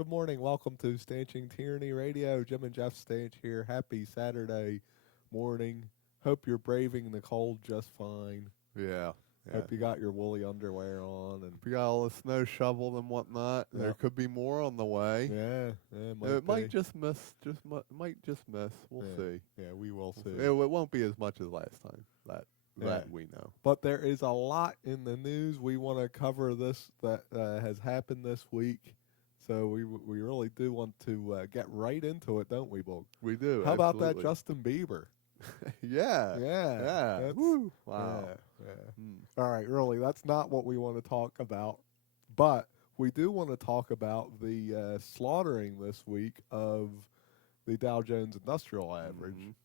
Good morning. Welcome to Stanching Tyranny Radio. Jim and Jeff Stanch here. Happy Saturday morning. Hope you're braving the cold just fine. Yeah, yeah. Hope you got your woolly underwear on and If you got all the snow shoveled and whatnot, there could be more on the way. yeah, It might just miss. Might just miss. We'll see. Yeah, we will see. It won't be as much as last time. That we know. But there is a lot in the news we want to cover this that has happened this week. So we really do want to get right into it, don't we, Boog? We do. How about that absolutely. Justin Bieber? Yeah. Yeah. Woo. Wow. All right, really, that's not what we want to talk about. But we do want to talk about the slaughtering this week of the Dow Jones Industrial Average,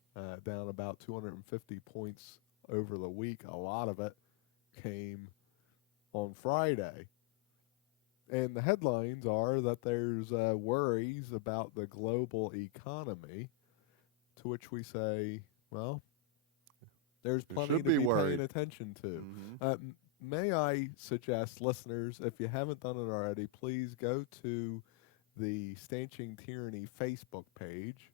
down about 250 points over the week. A lot of it came on Friday. And the headlines are that there's worries about the global economy, to which we say, well, there's plenty to be paying attention to. May I suggest, listeners, if you haven't done it already, please go to the Stanching Tyranny Facebook page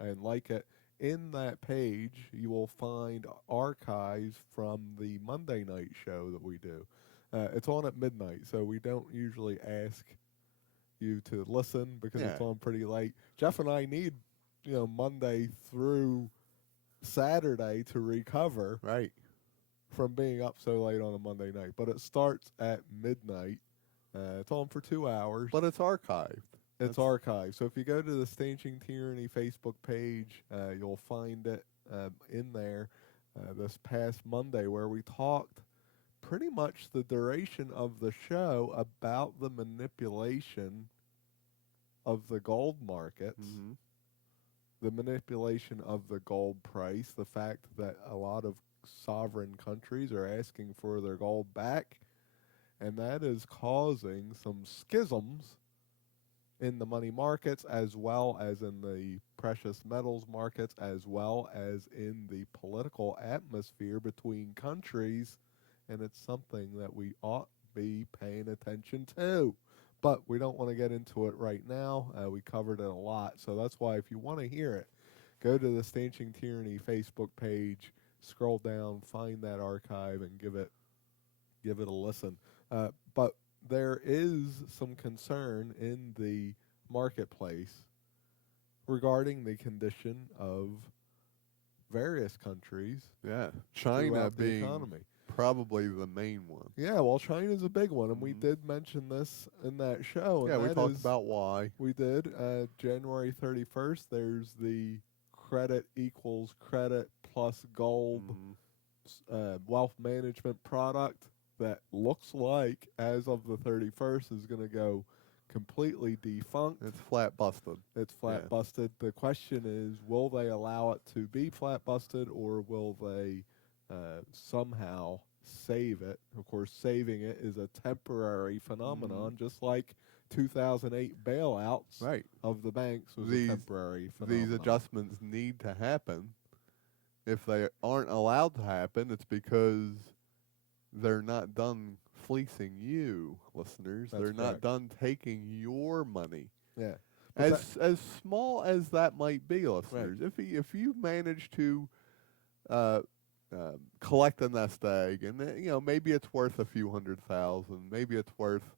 and like it. In that page, you will find archives from the Monday night show that we do. It's on at midnight, so we don't usually ask you to listen because it's on pretty late. Jeff and I need, Monday through Saturday to recover from being up so late on a Monday night. But it starts at midnight. It's on for 2 hours. But it's archived. It's archived. So if you go to the Stanching Tyranny Facebook page, you'll find it in there this past Monday where we talked pretty much the duration of the show about the manipulation of the gold markets, the manipulation of the gold price, the fact that a lot of sovereign countries are asking for their gold back, and that is causing some schisms in the money markets as well as in the precious metals markets as well as in the political atmosphere between countries, and it's something that we ought be paying attention to. But we don't want to get into it right now. We covered it a lot, so that's why if you want to hear it, go to the Stanching Tyranny Facebook page, scroll down, find that archive, and give it a listen. But there is some concern in the marketplace regarding the condition of various countries. Yeah, China being economy. Probably the main one. Yeah, well, China's a big one, and we did mention this in that show. Yeah, we talked about why. We did. January 31st, there's the credit equals credit plus gold wealth management product that looks like, as of the 31st, is going to go completely defunct. It's flat busted. It's flat busted. The question is, will they allow it to be flat busted, or will they somehow save it? Of course, saving it is a temporary phenomenon, just like 2008 bailouts of the banks was a temporary phenomenon. These adjustments need to happen. If they aren't allowed to happen, it's because they're not done fleecing you, listeners. They're not done taking your money. Yeah. As small as that might be, listeners. If you manage to collect a nest egg, and maybe it's worth a few $100,000, maybe it's worth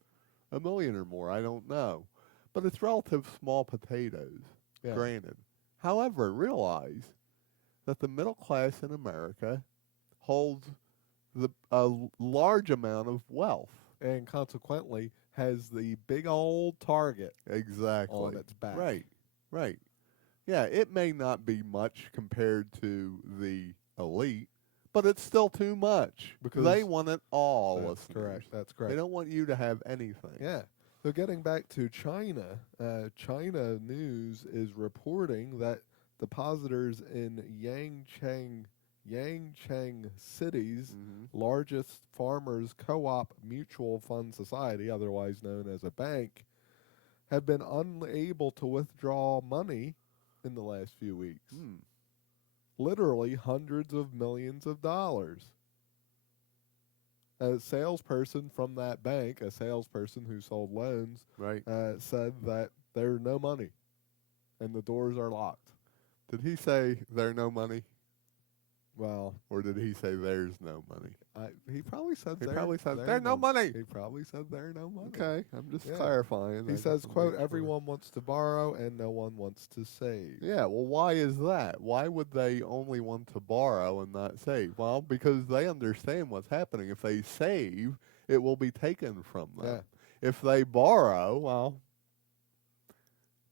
$1 million or more. I don't know, but it's relative small potatoes. Granted, however, realize that the middle class in America holds a large amount of wealth, and consequently has the big old target on its back. Right. Yeah, it may not be much compared to the elite, but it's still too much because they want it all. That's correct. They don't want you to have anything. Yeah. So getting back to China, China News is reporting that depositors in Yangcheng City's largest farmers co-op mutual fund society, otherwise known as a bank, have been unable to withdraw money in the last few weeks. Literally hundreds of millions of dollars. a salesperson from that bank, a salesperson who sold loans, Right. said that there's no money and the doors are locked. Did he say there no money, Well, or did he say there's no money? he probably said He there. probably said there there's no money. He probably said there no money. Okay, I'm just Yeah. clarifying. He I says, just wanna "quote make sure. Everyone wants to borrow and no one wants to save." Yeah, well, why is that? Why would they only want to borrow and not save? Well, because they understand what's happening. If they save, it will be taken from them. If they borrow, well,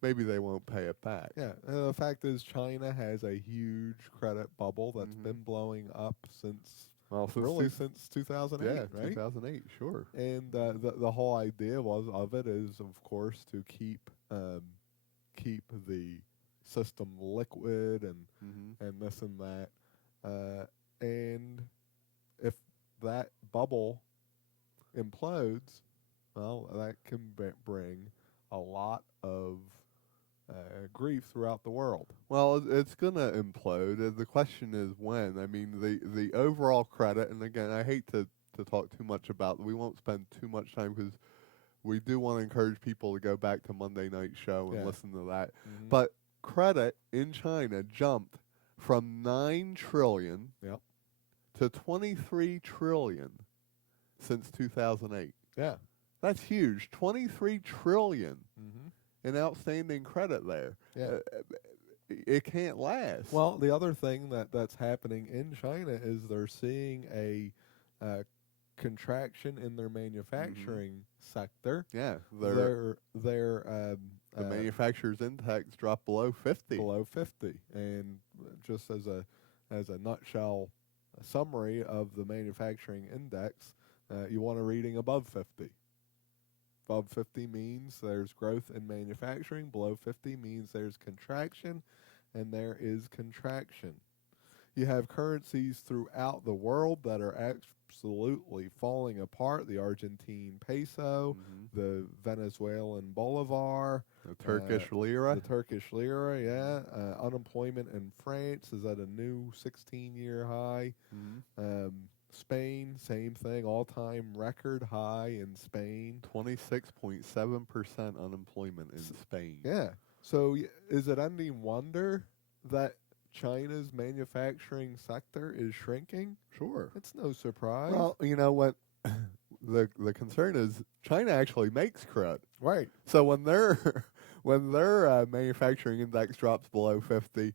maybe they won't pay it back. Yeah. The fact is, China has a huge credit bubble that's Mhm. been blowing up since Well, since 2008, yeah, right? 2008, sure. And the whole idea of it is, of course, to keep the system liquid Mm-hmm. and this and that. And if that bubble implodes, well, that can bring a lot of grief throughout the world. Well, it's gonna implode. The question is when. I mean, the overall credit, and again, I hate to talk too much about. We won't spend too much time because we do want to encourage people to go back to Monday Night Show and listen to that. Mm-hmm. But credit in China jumped from 9 trillion Yep. to 23 trillion since 2008. Yeah. That's huge. 23 trillion Mm-hmm. in outstanding credit there. Yeah. It can't last. Well, the other thing that's happening in China is they're seeing a contraction in their manufacturing sector. Yeah, Their the manufacturers' index dropped below 50. Below 50, and just as a nutshell summary of the manufacturing index, you want a reading above 50. Above 50 means there's growth in manufacturing. Below 50 means there's contraction, and there is contraction. You have currencies throughout the world that are absolutely falling apart. The Argentine peso, the Venezuelan bolivar, the Turkish lira. The Turkish lira, yeah. Unemployment in France is at a new 16-year high. Spain, same thing, all-time record high in Spain. 26.7% unemployment in Spain. Yeah. So is it any wonder that China's manufacturing sector is shrinking? Sure. It's no surprise. Well, you know what? The concern is China actually makes crud. Right. So when their manufacturing index drops below 50,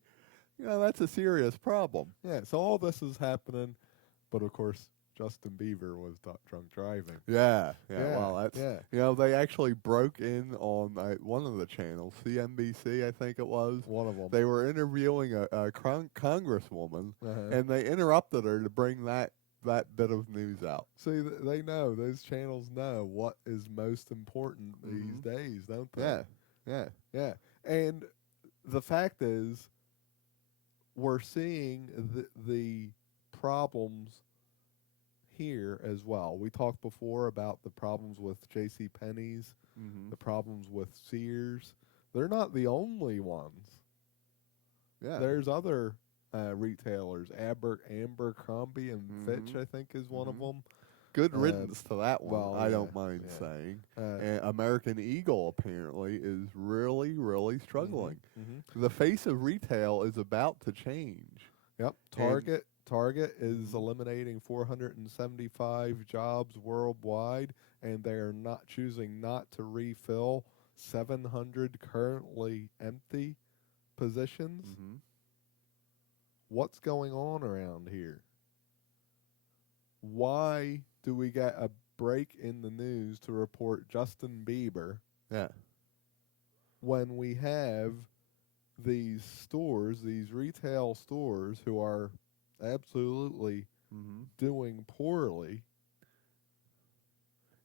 that's a serious problem. Yeah. So all this is happening, but of course Justin Bieber was drunk driving. Yeah. Well, that's they actually broke in on one of the channels, CNBC, I think it was. One of them. They were interviewing a congresswoman, and they interrupted her to bring that bit of news out. See, they know, those channels know what is most important these days, don't they? Yeah. And the fact is, we're seeing the problems here as well. We talked before about the problems with J.C. Penney's, the problems with Sears. They're not the only ones. Yeah. There's other retailers. Abercrombie and Fitch, I think, is one of them. Good riddance to that one. well, I don't mind saying. And American Eagle apparently is really, really struggling. The face of retail is about to change. Yep. Target is eliminating 475 jobs worldwide, and they are not choosing not to refill 700 currently empty positions. What's going on around here? Why do we get a break in the news to report Justin Bieber? Yeah. When we have these stores, these retail stores who are absolutely doing poorly.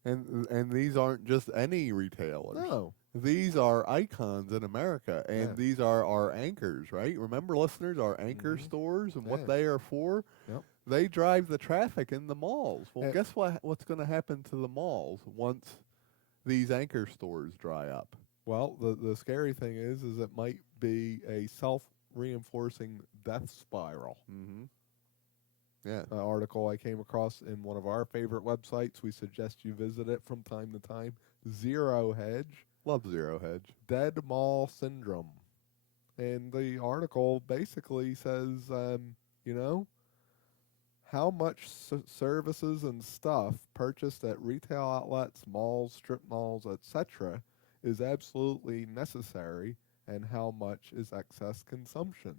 And these aren't just any retailers. No. These are icons in America, and these are our anchors, right? Remember, listeners, our anchor stores and what they are for? Yep. They drive the traffic in the malls. Well, guess what's going to happen to the malls once these anchor stores dry up? Well, the scary thing is it might be a self-reinforcing death spiral. Yeah. article I came across in one of our favorite websites. We suggest you visit it from time to time. Zero Hedge, Love Zero Hedge. Dead Mall Syndrome. And the article basically says, you know, how much services and stuff purchased at retail outlets, malls, strip malls, etc., is absolutely necessary, and how much is excess consumption.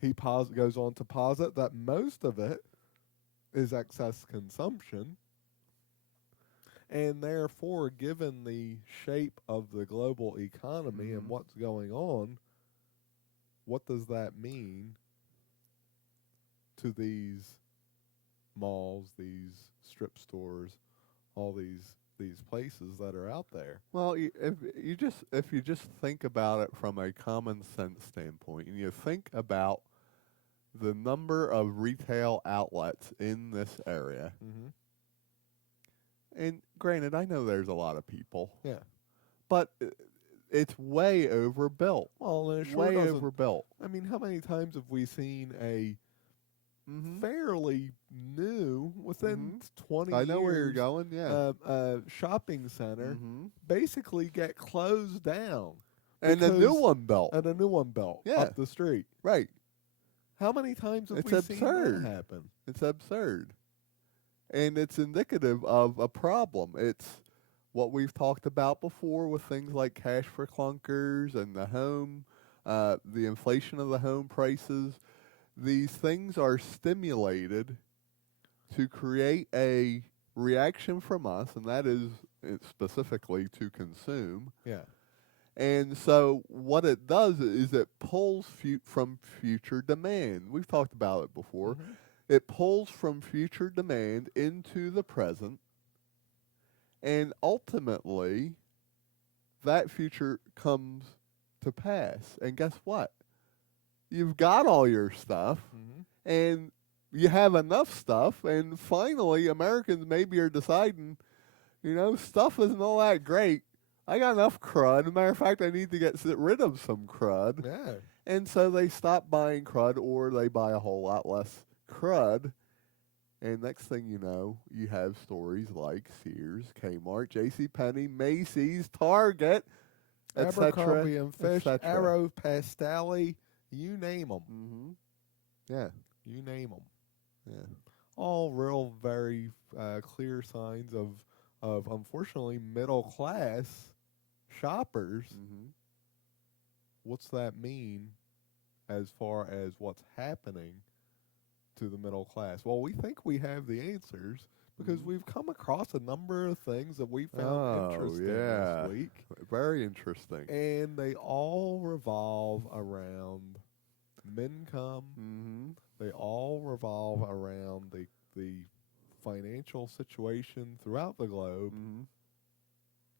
He goes on to posit that most of it is excess consumption, and therefore, given the shape of the global economy and what's going on, what does that mean to these malls, these strip stores, all these places that are out there? Well, if you just think about it from a common sense standpoint, and you think about the number of retail outlets in this area, and granted, I know there's a lot of people, but it's way overbuilt. Well, and it sure way doesn't. overbuilt. I mean, how many times have we seen a fairly new, within 20 years, I know where you're going, yeah. shopping center basically get closed down? And a new one built. And a new one built up the street. Right. How many times have we seen that happen? It's absurd. And it's indicative of a problem. It's what we've talked about before with things like cash for clunkers and the home, the inflation of the home prices. These things are stimulated to create a reaction from us, and that is specifically to consume. Yeah. And so what it does is it pulls from future demand. We've talked about it before. It pulls from future demand into the present, and ultimately that future comes to pass. And guess what? You've got all your stuff, and you have enough stuff, and finally Americans maybe are deciding, stuff isn't all that great. I got enough crud. As a matter of fact, I need to get rid of some crud. Yeah. And so they stop buying crud, or they buy a whole lot less crud. And next thing you know, you have stories like Sears, Kmart, JCPenney, Macy's, Target, Abercrombie and Fish, Arrow Pastelli, you name them. Yeah. You name them. Yeah. All real, very clear signs of unfortunately middle class shoppers. What's that mean as far as what's happening to the middle class? Well, we think we have the answers because we've come across a number of things that we found interesting this week. Very interesting. And they all revolve around income. They all revolve around the financial situation throughout the globe.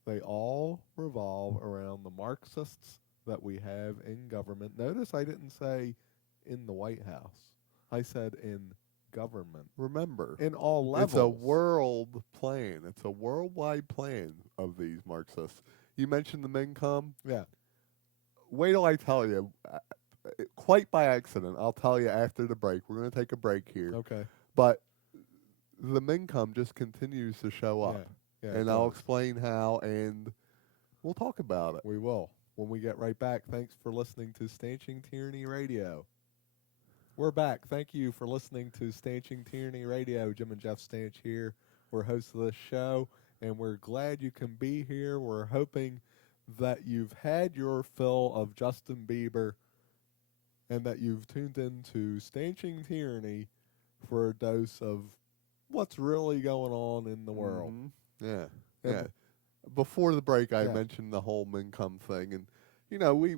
They all revolve around the Marxists that we have in government. Notice I didn't say in the White House. I said in government. Remember, in all levels. It's a world plan. It's a worldwide plan of these Marxists. You mentioned the Mincom. Yeah. Wait till I tell you. Quite by accident, I'll tell you after the break. We're going to take a break here. Okay. But the Mincom just continues to show up. Yeah, and I'll explain how, and we'll talk about it. We will. When we get right back, thanks for listening to Stanching Tyranny Radio. We're back. Thank you for listening to Stanching Tyranny Radio. Jim and Jeff Stanch here. We're hosts of this show, and we're glad you can be here. We're hoping that you've had your fill of Justin Bieber and that you've tuned into Stanching Tyranny for a dose of what's really going on in the world. Yeah. Before the break, I mentioned the whole Mincom thing, and we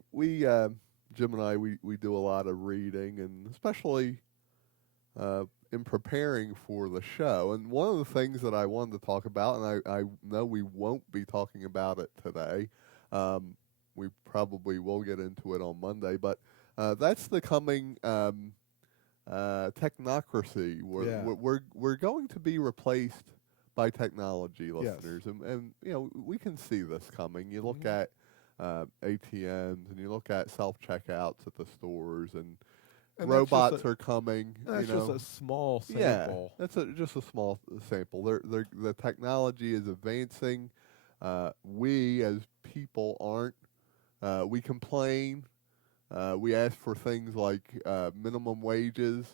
Jim and I we do a lot of reading, and especially in preparing for the show. And one of the things that I wanted to talk about, and I know we won't be talking about it today. We probably will get into it on Monday, but that's the coming technocracy. We're going to be replaced by technology, listeners, and we can see this coming. You look at ATMs, and you look at self checkouts at the stores, and And robots are coming. That's you know, just a small yeah, sample. that's just a small sample. The technology is advancing. We as people aren't. We complain. We ask for things like minimum wages.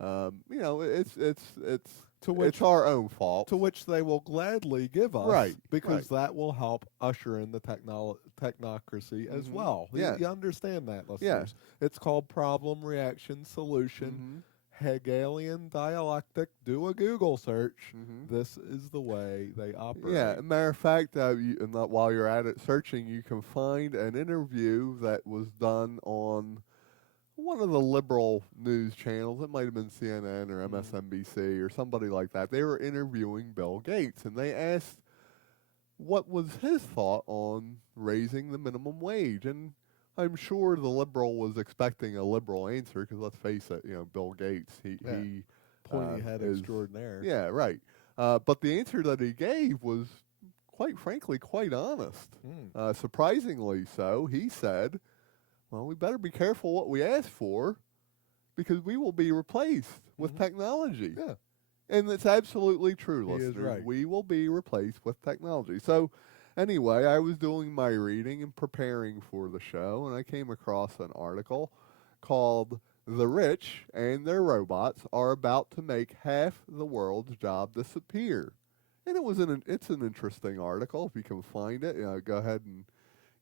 You know, To it's which our own fault. to which they will gladly give us, Right, because right. that will help usher in the technocracy as well. Yeah, You understand that, yeah. listeners? It's called problem, reaction, solution, Mm-hmm. Hegelian dialectic. Do a Google search. Mm-hmm. This is the way they Yeah, operate. matter of fact, and while you're at it searching, you can find an interview that was done on one of the liberal news channels. It might have been CNN or MSNBC or somebody like that. They were interviewing Bill Gates, and they asked what was his thought on raising the minimum wage. And I'm sure the liberal was expecting a liberal answer because let's face it, Bill Gates, Yeah. he Pointy head is extraordinaire. yeah, right. But the answer that he gave was, quite frankly, quite honest. Surprisingly so. He said, well, we better be careful what we ask for because we will be replaced with technology. Yeah. And it's absolutely true, He is listeners. right. We will be replaced with technology. So, anyway, I was doing my reading and preparing for the show, and I came across an article called "The Rich and Their Robots Are About to Make Half the World's Job Disappear." And it's an interesting article. If you can find it, go ahead and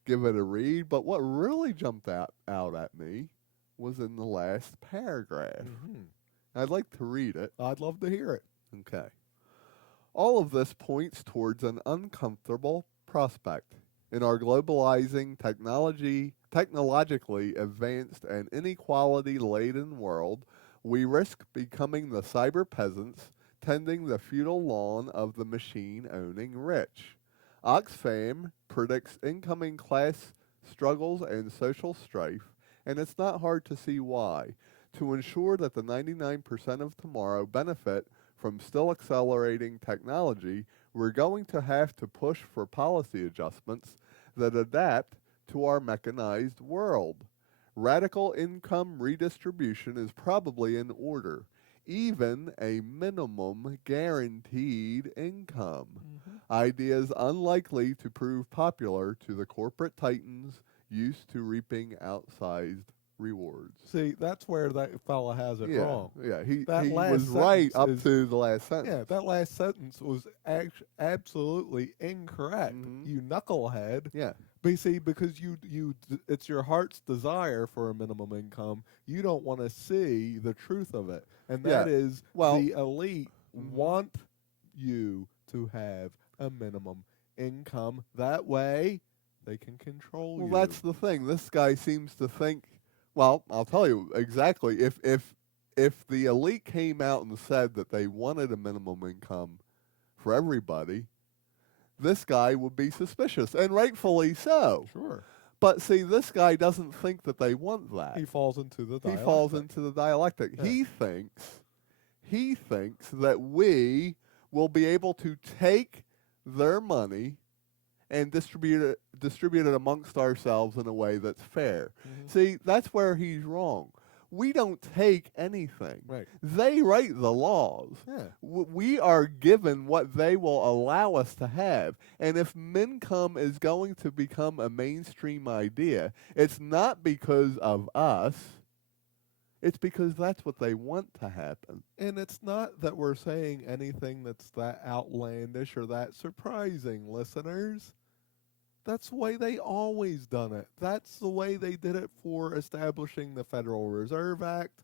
give it a read. But what really jumped out at me was in the last paragraph. I'd like to read it. I'd love to hear it. Okay. All of this points towards an uncomfortable prospect. In our globalizing, technologically advanced, and inequality-laden world, we risk becoming the cyber peasants tending the feudal lawn of the machine-owning rich. Oxfam predicts incoming class struggles and social strife, and it's not hard to see why. To ensure that the 99% of tomorrow benefit from still accelerating technology, we're going to have to push for policy adjustments that adapt to our mechanized world. Radical income redistribution is probably in order, even a minimum guaranteed income. Ideas unlikely to prove popular to the corporate titans used to reaping outsized rewards. See, that's where that fella has it wrong. Yeah, he That was last right up sentence to the last sentence. Yeah, that last sentence was absolutely incorrect. You knucklehead. Yeah. But see, because it's your heart's desire for a minimum income, you don't want to see the truth of it, and that is the elite want you to have a minimum income. That way, they can control you. Well, that's the thing. This guy seems to think. Well, I'll tell you exactly. If the elite came out and said that they wanted a minimum income for everybody, this guy would be suspicious, and rightfully so. Sure. But see, this guy doesn't think that they want that. He falls into the dialectic. He falls into the dialectic. Yeah. He thinks that we will be able to take their money and distribute it amongst ourselves in a way that's fair. See, that's where he's wrong. We don't take anything. Right. They write the laws. Yeah. We are given what they will allow us to have. And if Mincome is going to become a mainstream idea, it's not because of us. It's because that's what they want to happen. And it's not that we're saying anything that's that outlandish or that surprising, listeners. That's the way they always done it. That's the way they did it for establishing the Federal Reserve Act.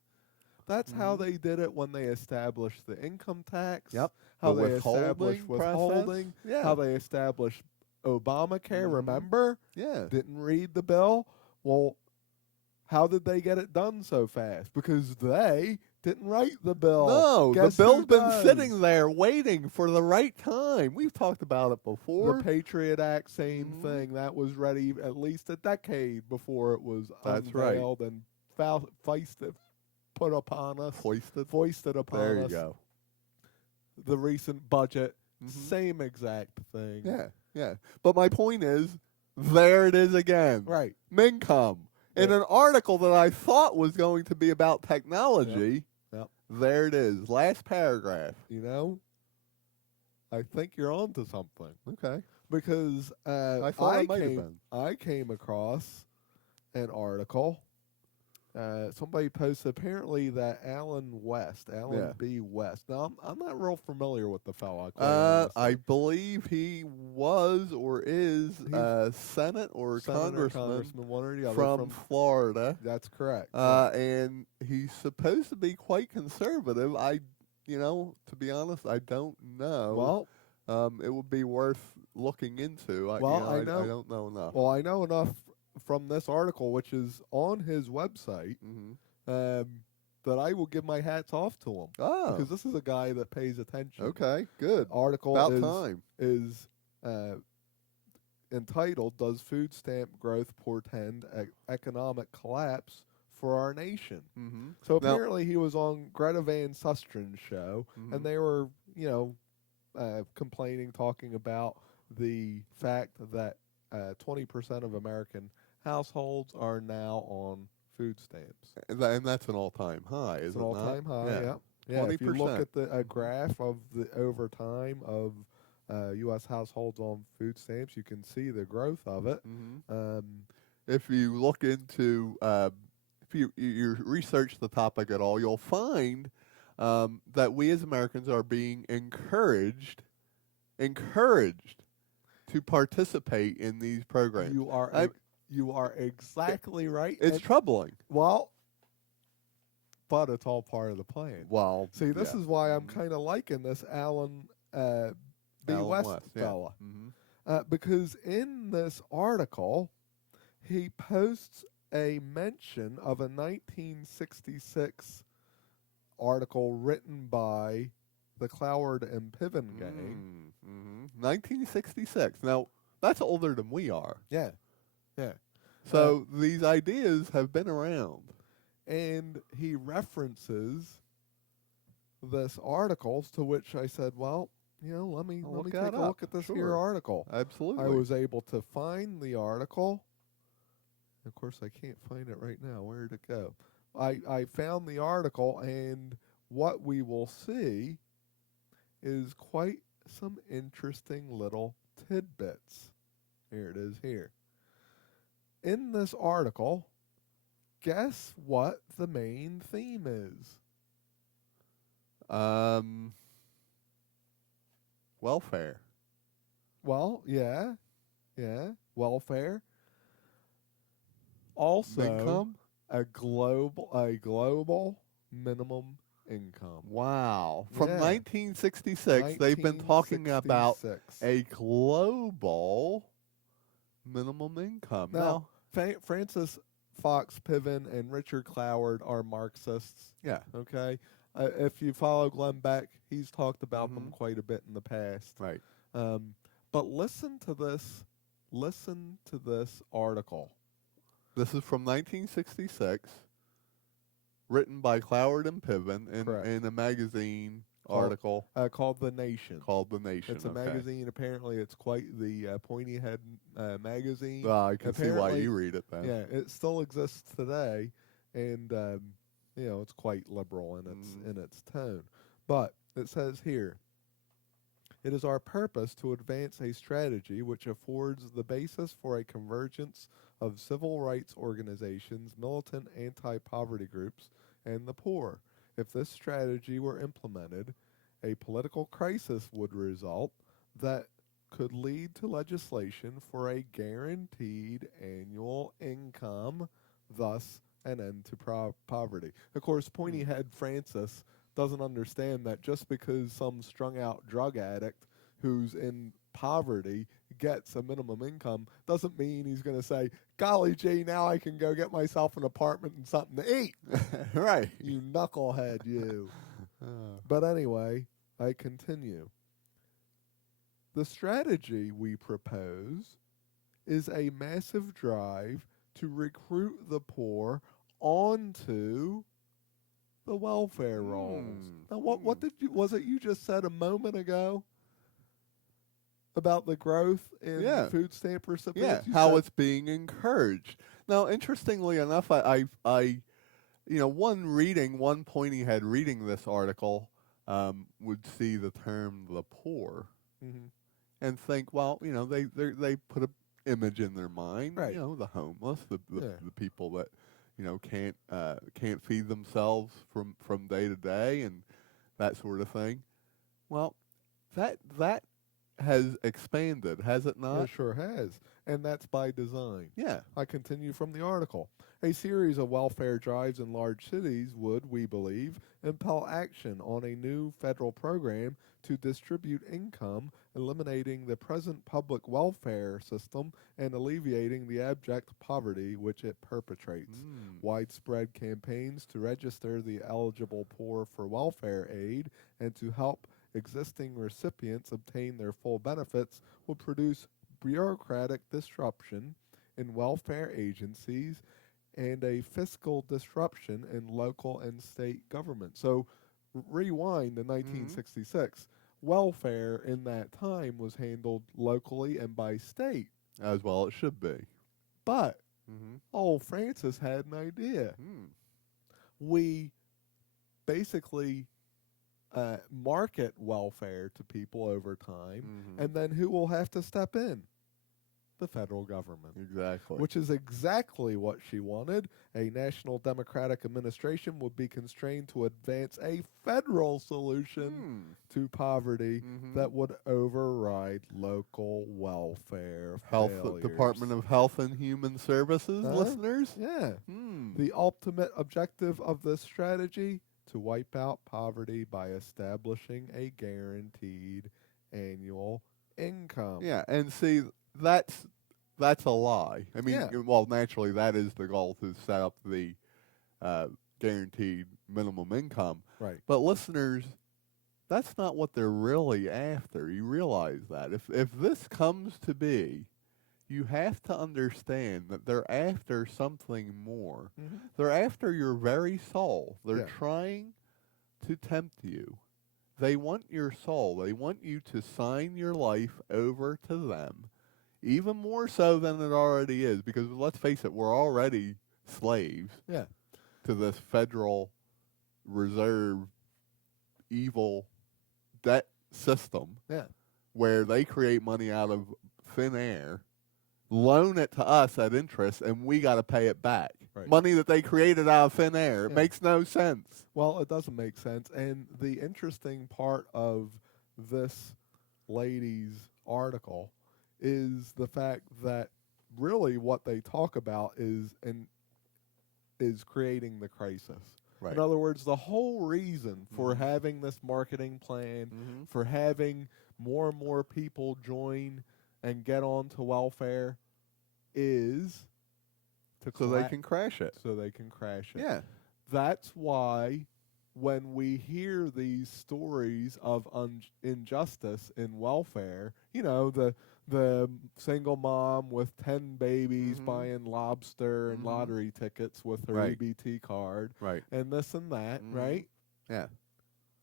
That's how they did it when they established the income tax. Yep. How they established withholding. Yeah. How they established Obamacare, remember? Yeah. Didn't read the bill. Well, how did they get it done so fast? Because they didn't write the bill. No, Guess the bill's who been does? sitting there waiting for the right time. We've talked about it before. The Patriot Act, same thing. That was ready at least a decade before it was unveiled and feisted, put upon us. Foisted upon us. There you go. The recent budget, same exact thing. Yeah, yeah. But my point is, there it is again. Right. Mincome. In an article that I thought was going to be about technology, Yep. there it is. Last paragraph. You know, I think you're onto something Okay. because I thought I might have been. I came across an article. Somebody posted apparently that Alan Yeah. B. West. Now I'm not real familiar with the fellow. Quite honestly. I believe he was or is Senate or Senator, Congressman one or the other from Florida. That's correct. And he's supposed to be quite conservative. To be honest, I don't know. Well, it would be worth looking into. I know. I don't know enough. Well, I know enough from this article, which is on his website, that I will give my hats off to him. Oh, because this is a guy that pays attention. Okay, good. Article About time. is entitled "Does Food Stamp Growth Portend Economic Collapse for Our Nation?" Mm-hmm. So apparently he was on Greta Van Sustren's show, and they were, complaining, talking about the fact that 20% of American households are now on food stamps. And that's an all-time high, It's isn't an it? all-time high, yeah. Yeah, if you look at the graph of the over time of U.S. households on food stamps, you can see the growth of it. If you look into, if you research the topic at all, you'll find that we as Americans are being encouraged to participate in these programs. You are exactly right. It's troubling. Well, but it's all part of the plan. Well, see, this is why I'm kind of liking this Alan B. West fella. Because in this article, he posts a mention of a 1966 article written by the Cloward and Piven gang. 1966. Now, that's older than we are. Yeah. So these ideas have been around. And he references this article, to which I said, well, let me take a look at this here article. Absolutely. I was able to find the article. Of course, I can't find it right now. Where did it go? I found the article, and what we will see is quite some interesting little tidbits. Here it is here. In this article, guess what the main theme is? Welfare. Well, yeah, welfare. Also, income? a global minimum income. Wow. From 1966, they've been talking about a global minimum income. Now, Francis Fox Piven and Richard Cloward are Marxists. Yeah. Okay. If you follow Glenn Beck, he's talked about them quite a bit in the past. Right. But listen to this. Listen to this article. This is from 1966, written by Cloward and Piven in a magazine article called The Nation. It's a magazine. Apparently, it's quite the pointy head magazine. Well, I can see why you read it then. Yeah, it still exists today, and it's quite liberal in its tone. But it says here, it is our purpose to advance a strategy which affords the basis for a convergence of civil rights organizations, militant anti-poverty groups, and the poor. If this strategy were implemented, a political crisis would result that could lead to legislation for a guaranteed annual income, thus an end to poverty. Of course, pointy head Francis doesn't understand that just because some strung-out drug addict who's in poverty gets a minimum income doesn't mean he's going to say, golly gee, now I can go get myself an apartment and something to eat. Right. You knucklehead, you. But anyway, I continue. The strategy we propose is a massive drive to recruit the poor onto the welfare rolls. Now, what was it you just said a moment ago about the growth in food stamp recipients? Yeah, how it's being encouraged. Now, interestingly enough, one pointy head reading this article would see the term "the poor" Mm-hmm. and think, well, they put a image in their mind, Right. the homeless, Yeah. the people that can't feed themselves from day to day and that sort of thing. Well, that has expanded, has it It not? sure has. And that's by design. Yeah. I continue from the article. A series of welfare drives in large cities would, we believe, impel action on a new federal program to distribute income, eliminating the present public welfare system and alleviating the abject poverty which it perpetrates. Mm. Widespread campaigns to register the eligible poor for welfare aid and to help existing recipients obtain their full benefits will produce bureaucratic disruption in welfare agencies and a fiscal disruption in local and state government. So, rewind to Mm-hmm. 1966. Welfare in that time was handled locally and by state. As well, it should be. But Mm-hmm. old Francis had an idea. Mm. We basically market welfare to people over time, Mm-hmm. and then who will have to step in? The federal government. Exactly. Which is exactly what she wanted. A national Democratic administration would be constrained to advance a federal solution to poverty that would override local welfare failures. Department of Health and Human Services, Huh? listeners. Yeah. Hmm. The ultimate objective of this strategy to wipe out poverty by establishing a guaranteed annual income. Yeah, and see that's a lie. I mean, Yeah. well, naturally that is the goal to set up the guaranteed minimum income. Right. But listeners, that's not what they're really after. You realize that if this comes to be, you have to understand that they're after something more. Mm-hmm. They're after your very soul. They're Yeah. trying to tempt you. They want your soul. They want you to sign your life over to them, even more so than it already is. Because let's face it, we're already slaves Yeah. to this Federal Reserve evil debt system Yeah. where they create money out of thin air, loan it to us at interest, and we got to pay it back. Right. Money that they created out of thin air. It Yeah. makes no sense. Well, it doesn't make sense. And the interesting part of this lady's article is the fact that really what they talk about is creating the crisis. Right. In other words, the whole reason for having this marketing plan, for having more and more people join and get onto welfare is So they can crash it. So they can crash it. Yeah. That's why when we hear these stories of injustice in welfare, the single mom with 10 babies buying lobster and lottery tickets with her Right. EBT card, Right. and this and that, right? Yeah.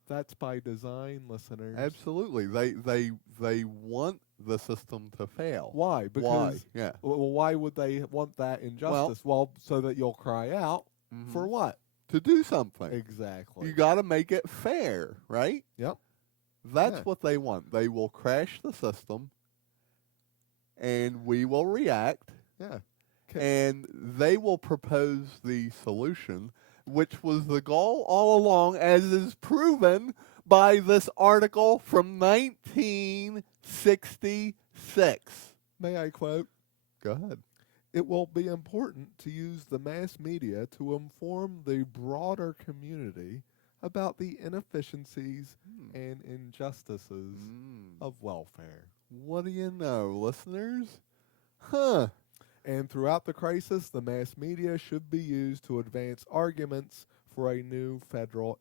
That's by design, listeners. Absolutely. They want the system to fail. Why? Because Yeah. Well, why would they want that injustice? Well, so that you'll cry out for what? To do something. Exactly. You got to make it fair, right? Yep. That's Yeah. what they want. They will crash the system, and we will react, Yeah. and they will propose the solution, which was the goal all along, as is proven by this article from 1966. May I quote? Go ahead. It will be important to use the mass media to inform the broader community about the inefficiencies and injustices of welfare. What do you know, listeners? Huh. And throughout the crisis, the mass media should be used to advance arguments for a new federal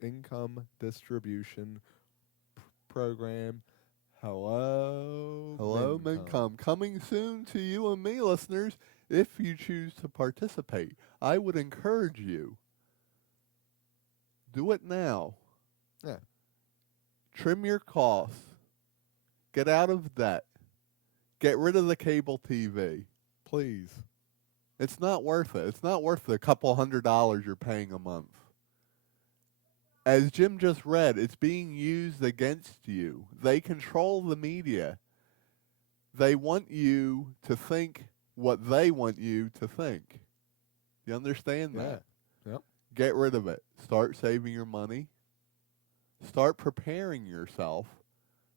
income distribution program. Hello, Mincom. Coming soon to you and me, listeners, if you choose to participate. I would encourage you. Do it now. Yeah. Trim your costs. Get out of debt. Get rid of the cable TV. Please. It's not worth it. It's not worth the couple $100 you're paying a month. As Jim just read, it's being used against you. They control the media. They want you to think what they want you to think. You understand that? Yep. Get rid of it. Start saving your money. Start preparing yourself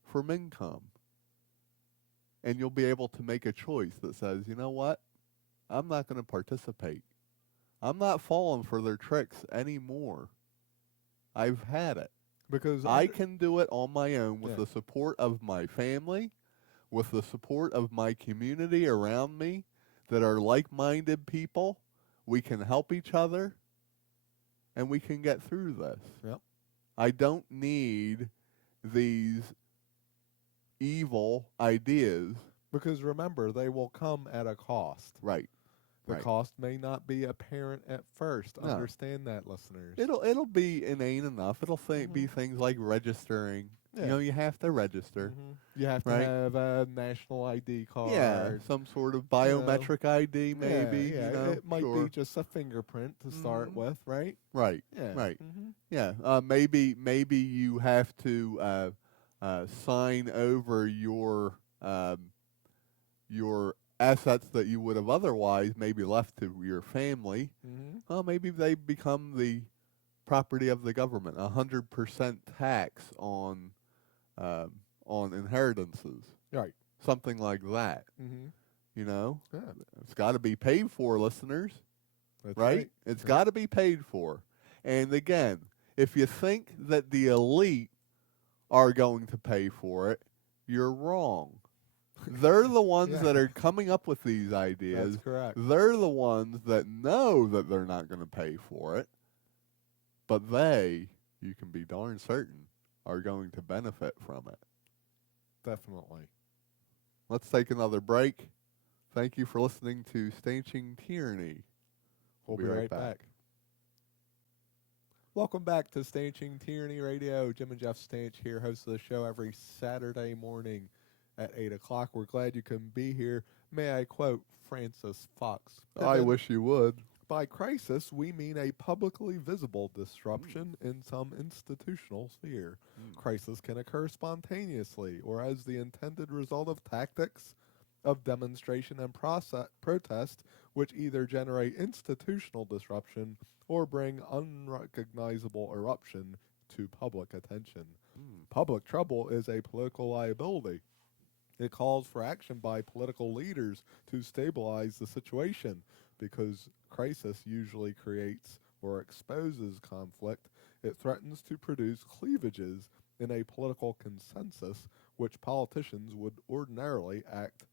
for income. And you'll be able to make a choice that says, you know what? I'm not going to participate. I'm not falling for their tricks anymore. I've had it. Because I can do it on my own with the support of my family, with the support of my community around me that are like-minded people. We can help each other, and we can get through this. Yep. I don't need these evil ideas. Because remember, they will come at a cost. Right. The cost may not be apparent at first. No. Understand that, listeners. It'll be inane enough. It'll be things like registering. Yeah. You know, you have to register. You have to have a national ID card. Yeah, some sort of biometric ID, maybe. Yeah, you know, it might be just a fingerprint to start with, right? Right. Yeah. Right. Yeah. Maybe you have to sign over your assets that you would have otherwise maybe left to your family. Well, maybe they become the property of the government. 100% tax on inheritances. Right. Something like that. You know? Yeah. It's got to be paid for, listeners. That's right? It's got to be paid for. And again, if you think that the elite are going to pay for it, you're wrong. They're the ones that are coming up with these ideas. That's correct. They're the ones that know that they're not going to pay for it. But they, you can be darn certain, are going to benefit from it. Definitely. Let's take another break. Thank you for listening to Stanching Tyranny. We'll be right back. Welcome back to Stanching Tyranny Radio. Jim and Jeff Stanch here, hosts of the show every Saturday morning at 8 o'clock. We're glad you can be here. May I quote Francis Fox Pippin? I wish you would. By crisis, we mean a publicly visible disruption in some institutional sphere. Crisis can occur spontaneously or as the intended result of tactics of demonstration and protest, which either generate institutional disruption or bring unrecognizable eruption to public attention. Public trouble is a political liability. It calls for action by political leaders to stabilize the situation, because crisis usually creates or exposes conflict. It threatens to produce cleavages in a political consensus which politicians would ordinarily act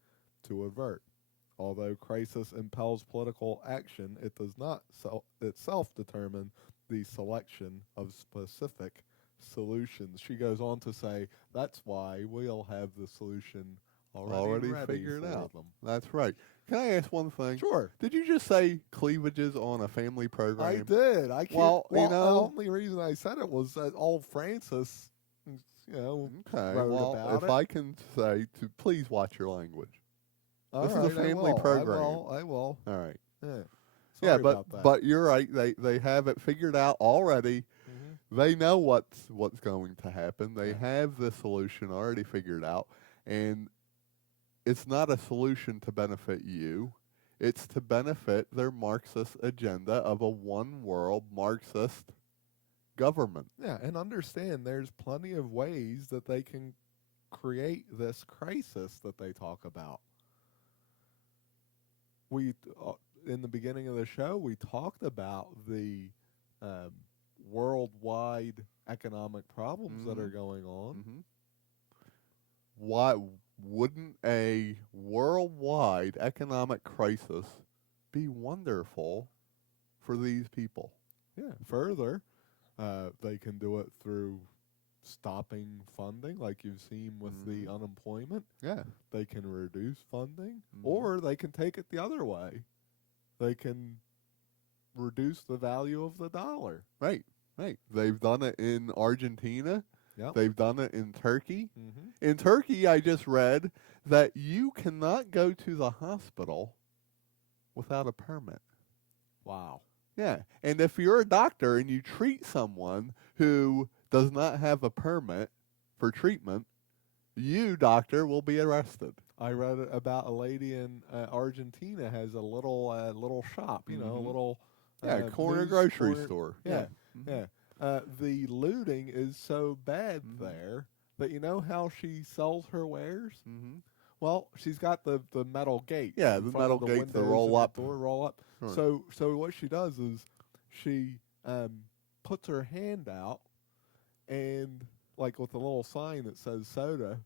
to avert. Although crisis impels political action, it does not itself determine the selection of specific solutions. She goes on to say, that's why we'll have the solution already figured out. them. That's right. Can I ask one thing? Sure. Did you just say cleavages on a family program? I did. I can't. Well, you know, the only reason I said it was that old Francis, wrote about if it. I can say to please watch your language. All This right, is a family program. I will. All right. Yeah. Yeah, Sorry about that. but you're right. They have it figured out already. They know what's going to happen. They have the solution already figured out, and it's not a solution to benefit you. It's to benefit their Marxist agenda of a one-world Marxist government. Yeah, and understand there's plenty of ways that they can create this crisis that they talk about. We, in the beginning of the show, we talked about the worldwide economic problems that are going on. Why wouldn't a worldwide economic crisis be wonderful for these people? Yeah. Further, they can do it through stopping funding, like you've seen with the unemployment. Yeah. They can reduce funding, or they can take it the other way. They can reduce the value of the dollar. Right. They've done it in Argentina. Yep. They've done it in Turkey. In Turkey, I just read that you cannot go to the hospital without a permit. Wow. Yeah. And if you're a doctor and you treat someone who does not have a permit for treatment, you, doctor, will be arrested. I read about a lady in Argentina has a little shop, you know, a Mm-hmm. little Yeah, corner news grocery corner. store. Yeah, Yeah. Mm-hmm. yeah. The looting is so bad Mm-hmm. there that you know how she sells her wares. Mm-hmm. Well, she's got the metal gates Yeah, in the front of metal the gates that windows roll and the up. door roll up. Sure. So what she does is she puts her hand out and like with a little sign that says soda,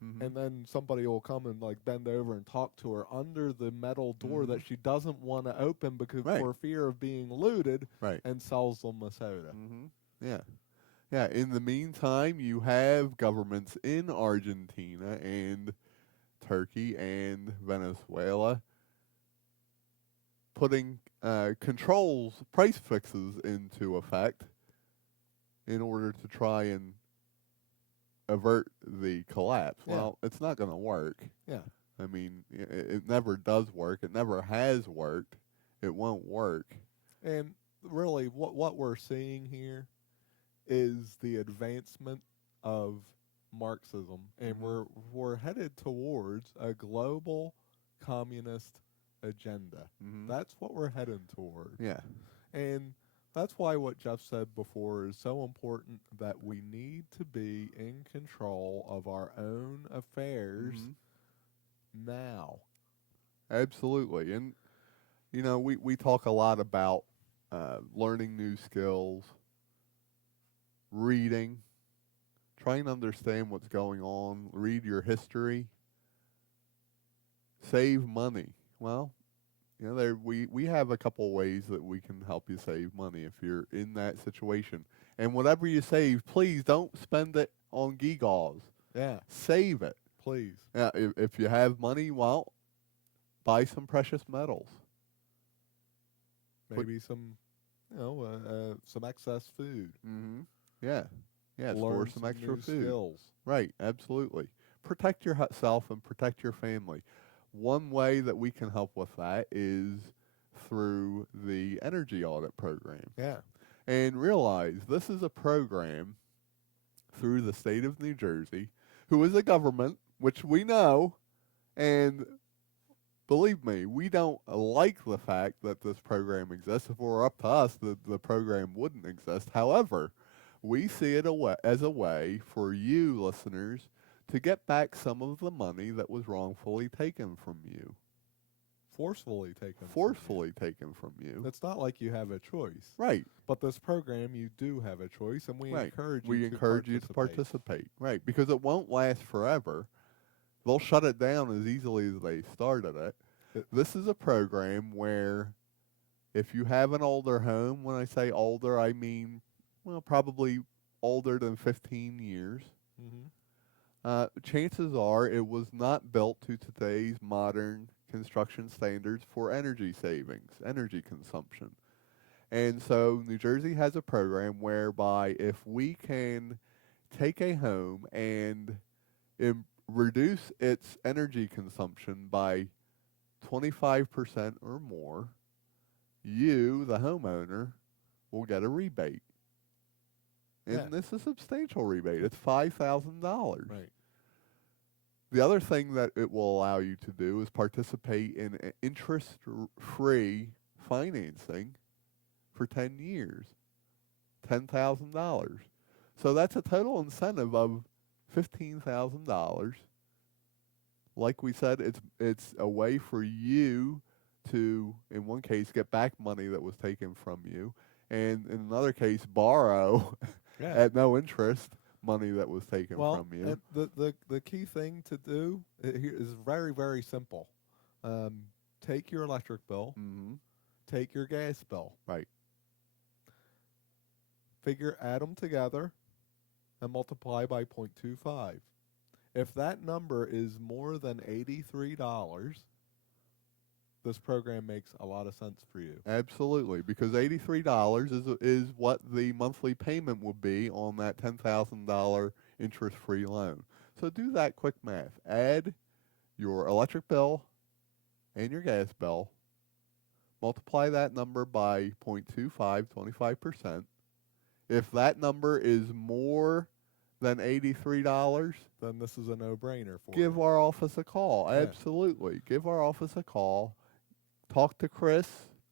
Mm-hmm. and then somebody will come and like bend over and talk to her under the metal door Mm-hmm. that she doesn't want to open because Right. for fear of being looted, Right. and sells them a soda. Mm-hmm. Yeah. Yeah. In the meantime, you have governments in Argentina and Turkey and Venezuela putting controls, price fixes into effect in order to try and avert the collapse. Yeah. Well, it's not going to work. Yeah. I mean, it never does work. It never has worked. It won't work. And really what we're seeing here is the advancement of Marxism, and Mhm. we're headed towards a global communist agenda. Mm-hmm. That's what we're heading toward. Yeah. And that's why what Jeff said before is so important, that we need to be in control of our own affairs Mhm. now. Absolutely. And, we talk a lot about learning new skills, reading, trying to understand what's going on, read your history, save money. Well, we have a couple ways that we can help you save money if you're in that situation. And whatever you save, please don't spend it on gewgaws. Yeah, Save it. please. If you have money, well, buy some precious metals. Maybe some excess food. Mm-hmm. Yeah. Yeah, store Learn some some extra new food. skills. Right, absolutely. Protect yourself and protect your family. One way that we can help with that is through the energy audit program. Yeah. And realize this is a program through the state of New Jersey, who is a government, which we know, and believe me, we don't like the fact that this program exists. If it were up to us, the program wouldn't exist. However, we see it as a way for you listeners to get back some of the money that was wrongfully taken from you. Forcefully taken. Forcefully taken from you. It's not like you have a choice. Right. But this program, you do have a choice, and we Right. encourage you We to encourage you to participate. participate. Right. Because it won't last forever. They'll shut it down as easily as they started it. This is a program where if you have an older home, when I say older, I mean, well, probably older than 15 years, chances are it was not built to today's modern construction standards for energy savings, energy consumption. And so New Jersey has a program whereby if we can take a home and reduce its energy consumption by 25% or more, you, the homeowner, will get a rebate. And this is a substantial rebate. It's $5,000. Right. The other thing that it will allow you to do is participate in interest-free financing for 10 years, $10,000. So that's a total incentive of $15,000. Like we said, it's a way for you to, in one case, get back money that was taken from you, and in another case, borrow at no interest money that was taken from you. The key thing to do here is very, very simple. Take your electric bill, take your gas bill. Right. Add them together, and multiply by 0.25. If that number is more than $83, this program makes a lot of sense for you. Absolutely, because $83 is what the monthly payment would be on that $10,000 interest-free loan. So do that quick math. Add your electric bill and your gas bill multiply that number by 0.25, 25%. If that number is more than $83, then this is a no-brainer for give you. our office a call. Yeah. Absolutely. Give our office a call. Talk to Chris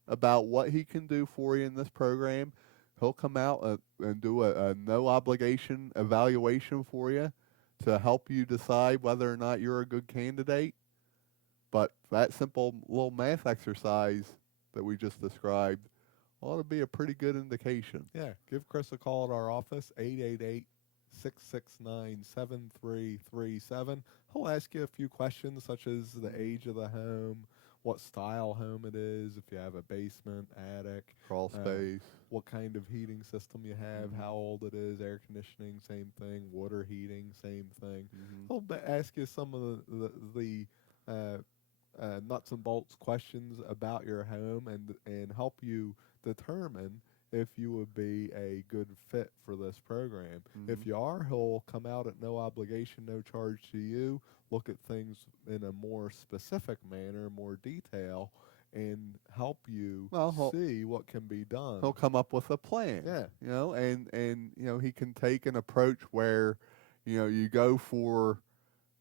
about what he can do for you in this program. He'll come out and do a no obligation evaluation for you to help you decide whether or not you're a good candidate. But that simple little math exercise that we just described ought to be a pretty good indication. Yeah, give Chris a call at our office, 888-669-7337. He'll ask you a few questions such as the age of the home, what style home it is, if you have a basement, attic, Crawl space. what kind of heating system you have, how old it is, air conditioning, same thing, water heating, same thing. He'll ask you some of the nuts and bolts questions about your home and help you determine if you would be a good fit for this program. If you are, he'll come out at no obligation, no charge to you, look at things in a more specific manner, more detail, and help you see what can be done. He'll come up with a plan. Yeah. And he can take an approach where, you go for,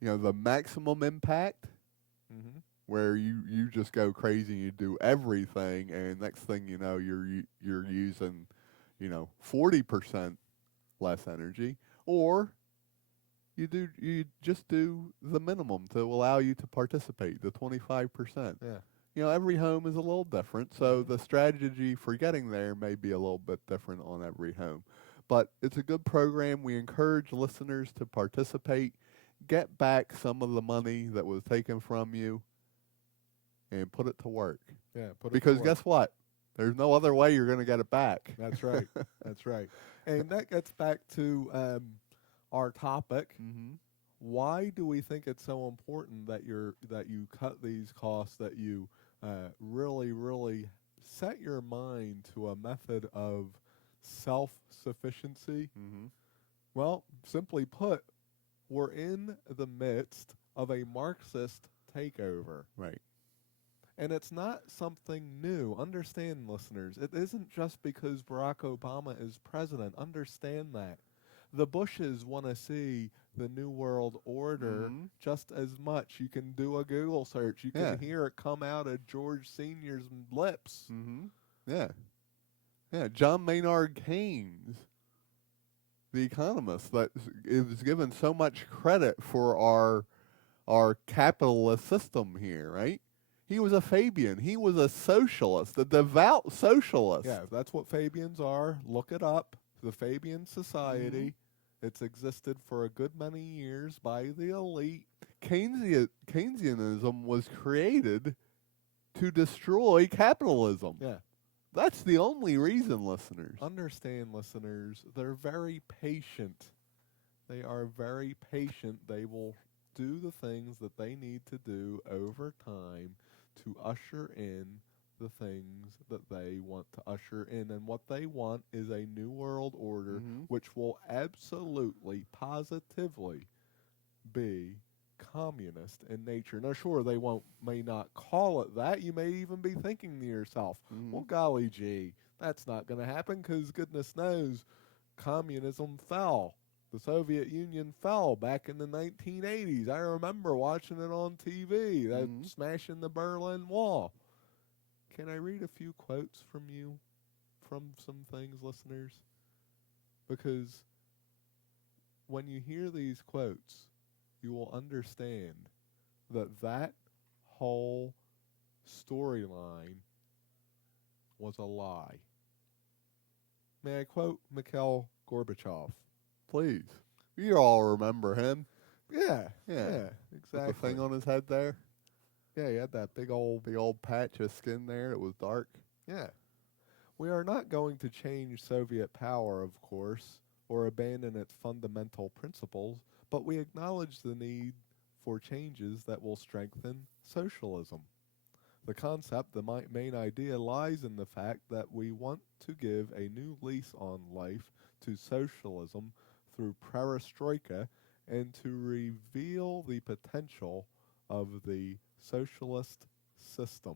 the maximum impact, where you just go crazy and you do everything, and next thing you know, you're using, 40% less energy, or you just do the minimum to allow you to participate, the 25%. Yeah. Every home is a little different, so the strategy for getting there may be a little bit different on every home. But it's a good program. We encourage listeners to participate, get back some of the money that was taken from you, and put it to work. Yeah, because guess what? There's no other way you're going to get it back. That's right. That's right. And that gets back to our topic. Why do we think it's so important that you cut these costs, that you really, really set your mind to a method of self-sufficiency? Well, simply put, we're in the midst of a Marxist takeover. Right. And it's not something new. Understand, listeners, it isn't just because Barack Obama is president. Understand that. The Bushes want to see the New World Order just as much. You can do a Google search. You can hear it come out of George Sr.'s lips. Yeah. Yeah. John Maynard Keynes, the economist that is given so much credit for our capitalist system here, right? He was a Fabian. He was a socialist, a devout socialist. Yeah, that's what Fabians are. Look it up. The Fabian Society. It's existed for a good many years by the elite. Keynesianism was created to destroy capitalism. Yeah. That's the only reason, listeners. Understand, listeners, they're very patient. They are very patient. They will do the things that they need to do over time to usher in the things that they want to usher in. And what they want is a new world order, which will absolutely, positively be communist in nature. Now, sure, they may not call it that. You may even be thinking to yourself, well, golly gee, that's not going to happen because goodness knows communism fell. The Soviet Union fell back in the 1980s. I remember watching it on TV, that smashing the Berlin Wall. Can I read a few quotes from you from some things, listeners? Because when you hear these quotes, you will understand that whole storyline was a lie. May I quote Mikhail Gorbachev? Please. You all remember him. Yeah, exactly. With the thing on his head there. Yeah, he had that big old patch of skin there. It was dark. Yeah. We are not going to change Soviet power, of course, or abandon its fundamental principles, but we acknowledge the need for changes that will strengthen socialism. The concept, the main idea, lies in the fact that we want to give a new lease on life to socialism through perestroika and to reveal the potential of the socialist system.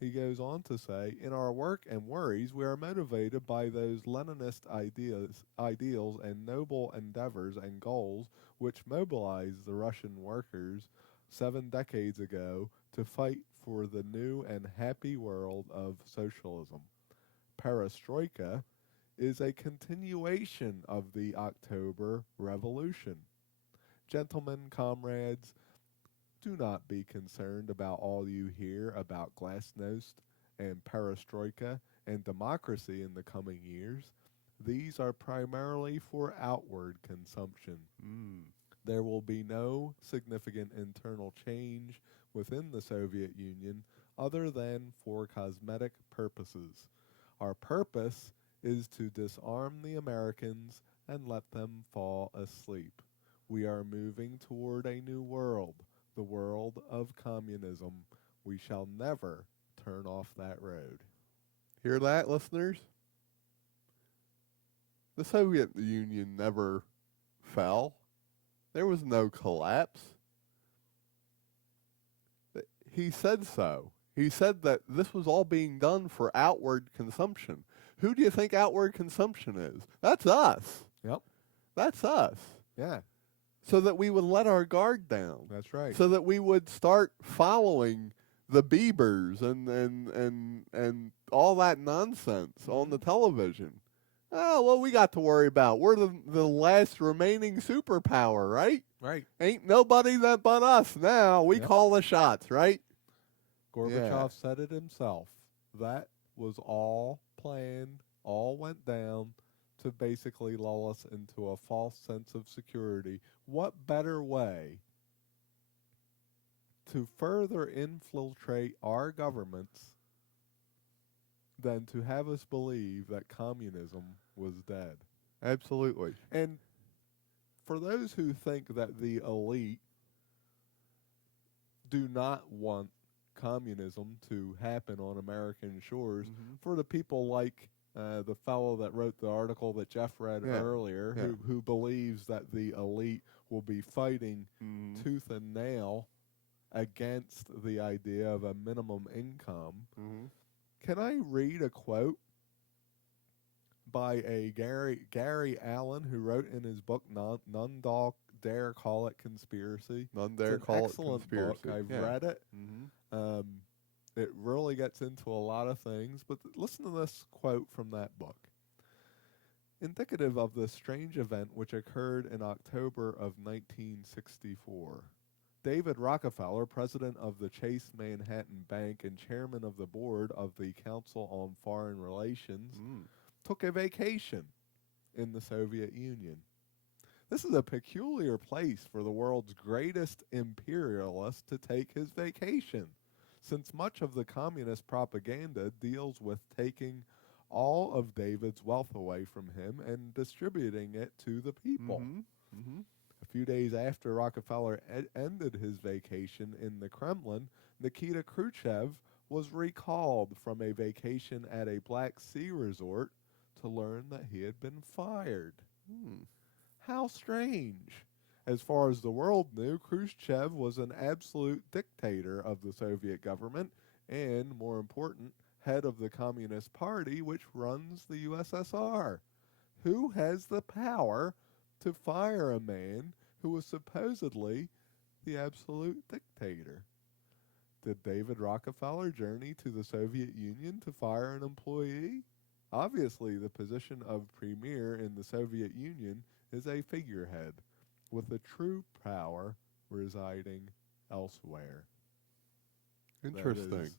He goes on to say, in our work and worries, we are motivated by those Leninist ideals and noble endeavors and goals which mobilized the Russian workers 7 decades ago to fight for the new and happy world of socialism. Perestroika is a continuation of the October Revolution. Gentlemen, comrades, do not be concerned about all you hear about glasnost and perestroika and democracy in the coming years. These are primarily for outward consumption. Mm. There will be no significant internal change within the Soviet Union other than for cosmetic purposes. Our purpose is to disarm the Americans and let them fall asleep. We are moving toward a new world, the world of communism. We shall never turn off that road. Hear that, listeners? The Soviet Union never fell. There was no collapse. He said so. He said that this was all being done for outward consumption. Who do you think outward consumption is? That's us. Yep. That's us. Yeah. So that we would let our guard down. That's right. So that we would start following the Biebers and all that nonsense on the television. Oh, well, we got to worry about. We're the last remaining superpower, right? Right. Ain't nobody that but us now. We call the shots, right? Gorbachev said it himself. That was all planned, all went down to basically lull us into a false sense of security. What better way to further infiltrate our governments than to have us believe that communism was dead? Absolutely. And for those who think that the elite do not want communism to happen on American shores, for the people like the fellow that wrote the article that Jeff read earlier, who believes that the elite will be fighting tooth and nail against the idea of a minimum income. Can I read a quote by a Gary Allen, who wrote in his book None Dare Call It Conspiracy? None Dare Call It Conspiracy. Book. I've read it. It really gets into a lot of things, but listen to this quote from that book. Indicative of the strange event which occurred in October of 1964. David Rockefeller, president of the Chase Manhattan Bank and chairman of the board of the Council on Foreign Relations, took a vacation in the Soviet Union. This is a peculiar place for the world's greatest imperialist to take his vacation, since much of the communist propaganda deals with taking all of David's wealth away from him and distributing it to the people. A few days after Rockefeller ended his vacation in the Kremlin, Nikita Khrushchev was recalled from a vacation at a Black Sea resort to learn that he had been fired. How strange. As far as the world knew, Khrushchev was an absolute dictator of the Soviet government and, more important, head of the Communist Party, which runs the USSR. Who has the power to fire a man who was supposedly the absolute dictator? Did David Rockefeller journey to the Soviet Union to fire an employee? Obviously, the position of premier in the Soviet Union is a figurehead, with the true power residing elsewhere. Interesting.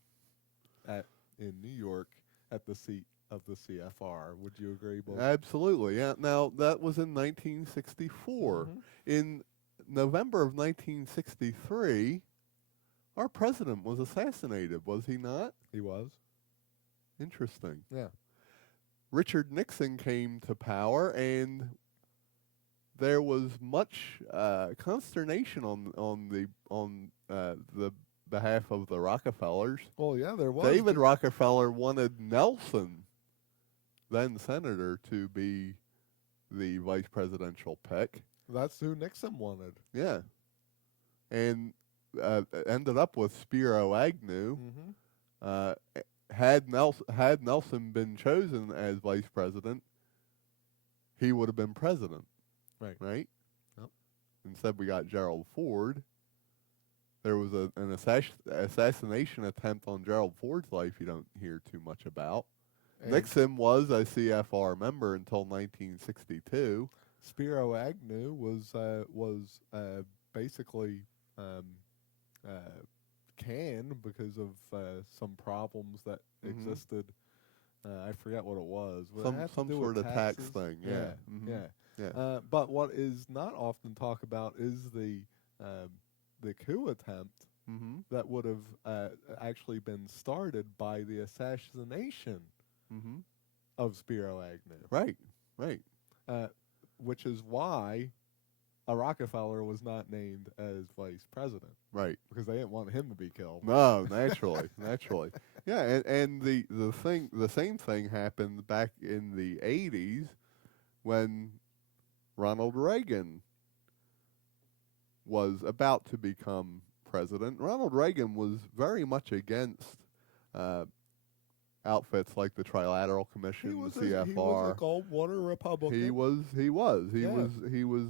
In New York, at the seat of the CFR. Would you agree, Bob? Absolutely. Yeah. Now, that was in 1964. In November of 1963, our president was assassinated, was he not? He was. Interesting. Yeah. Richard Nixon came to power, and there was much consternation on the behalf of the Rockefellers. Well, yeah, there was. David Rockefeller wanted Nelson, then senator, to be the vice presidential pick. That's who Nixon wanted. Yeah. And ended up with Spiro Agnew. Uh, had Nelson been chosen as vice president, he would have been president, Right. right? Yep. Instead, we got Gerald Ford. There was an assassination attempt on Gerald Ford's life you don't hear too much about. And Nixon was a CFR member until 1962. Spiro Agnew was basically um, uh, canned because of some problems that Mm-hmm. existed. I forget what it was, but it Some had to some do with sort of tax taxes. thing, yeah. Yeah, Mm-hmm. yeah. Yeah. But what is not often talked about is um, the coup attempt Mm-hmm. that would have actually been started by the assassination Mm-hmm. of Spiro Agnew, Right. Right. uh, which is why a Rockefeller was not named as vice president Right. because they didn't want him to be killed. No, naturally, naturally. Yeah, and the same thing happened back in the 80s when Ronald Reagan was about to become president. Ronald Reagan was very much against uh, outfits like the Trilateral Commission, the He was a CFR. Goldwater He Republican. was he was he Yeah, was he was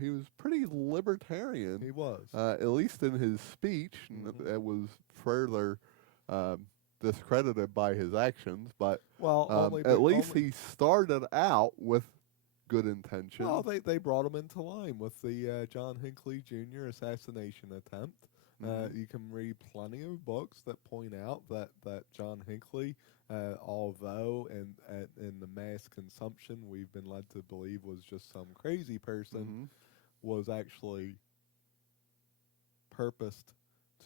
he was pretty libertarian, he was. at least in his speech. Hmm. It was further um, discredited by his actions, but Well, at least he started out with good intentions. they brought him into line with the John Hinckley Jr. assassination attempt. Hmm. You can read plenty of books that point out that John Hinckley, although in the mass consumption we've been led to believe was just some crazy person, Hmm. was actually purposed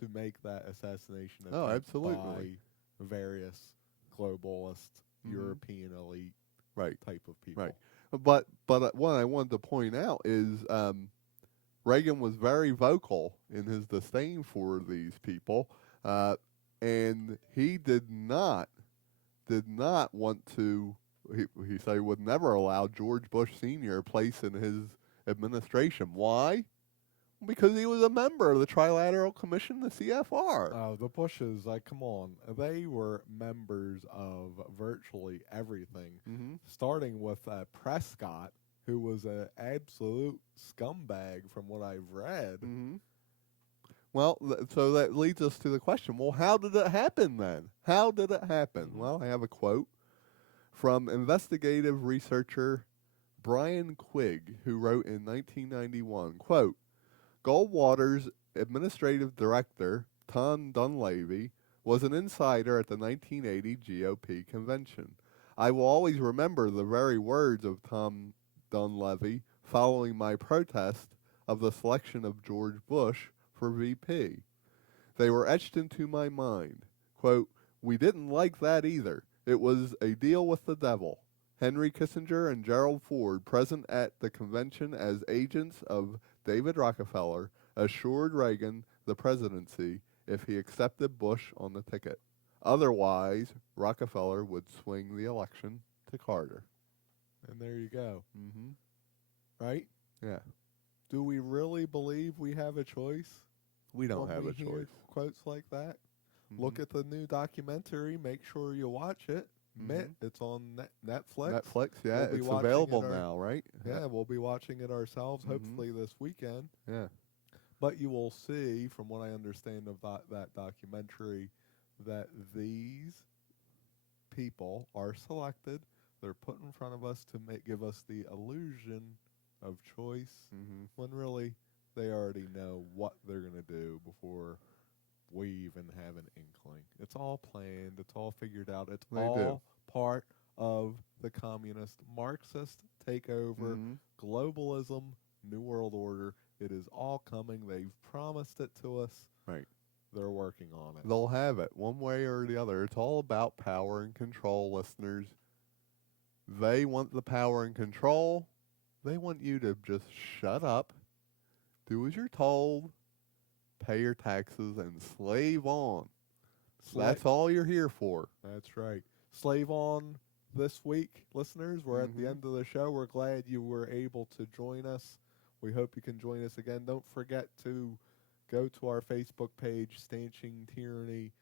to make that assassination Oh, attempt absolutely. by various globalist Hmm. European elite Right, type of people. right. But what I wanted to point out is Reagan was very vocal in his disdain for these people, uh, and he did not want to. He said he would never allow George Bush Sr. a place in his administration. Why? Because he was a member of the Trilateral Commission, the CFR. The Bushes, like, come on, they were members of virtually everything, Mm-hmm. starting with Prescott, who was an absolute scumbag from what I've read. Mm-hmm. Well, so that leads us to the question. Well, how did it happen then? How did it happen? Mm-hmm. Well, I have a quote from investigative researcher Brian Quigg, who wrote in 1991, quote, Goldwater's administrative director, Tom Dunleavy, was an insider at the 1980 GOP convention. I will always remember the very words of Tom Dunleavy following my protest of the selection of George Bush for VP. They were etched into my mind. Quote, we didn't like that either. It was a deal with the devil. Henry Kissinger and Gerald Ford, present at the convention as agents of David Rockefeller, assured Reagan the presidency if he accepted Bush on the ticket. Otherwise, Rockefeller would swing the election to Carter. And there you go. Mm-hmm. Right? Yeah. Do we really believe we have a choice We don't when have we a hear choice. quotes like that? Mm-hmm. Look at the new documentary. Make sure you watch it. Mm-hmm. It's on Netflix. Netflix, yeah, We'll be it's watching available it now, right? Yeah, we'll be watching it ourselves, Mhm. hopefully this weekend. Yeah. But you will see, from what I understand of that documentary, that these people are selected. They're put in front of us to give us the illusion of choice, Mm-hmm. when really they already know what they're going to do before we even have an inkling. It's all planned. It's all figured out. It's They do. all part of the communist Marxist takeover, Mm-hmm. globalism, New World Order. It is all coming. They've promised it to us. Right. They're working on it. They'll have it one way or the other. It's all about power and control, listeners. They want the power and control. They want you to just shut up, do as you're told, pay your taxes, and slave on. That's all you're here for. That's right. Slave on this week, listeners. We're at the Mhm. end of the show. We're glad you were able to join us. We hope you can join us again. Don't forget to go to our Facebook page, Stanching Tyranny.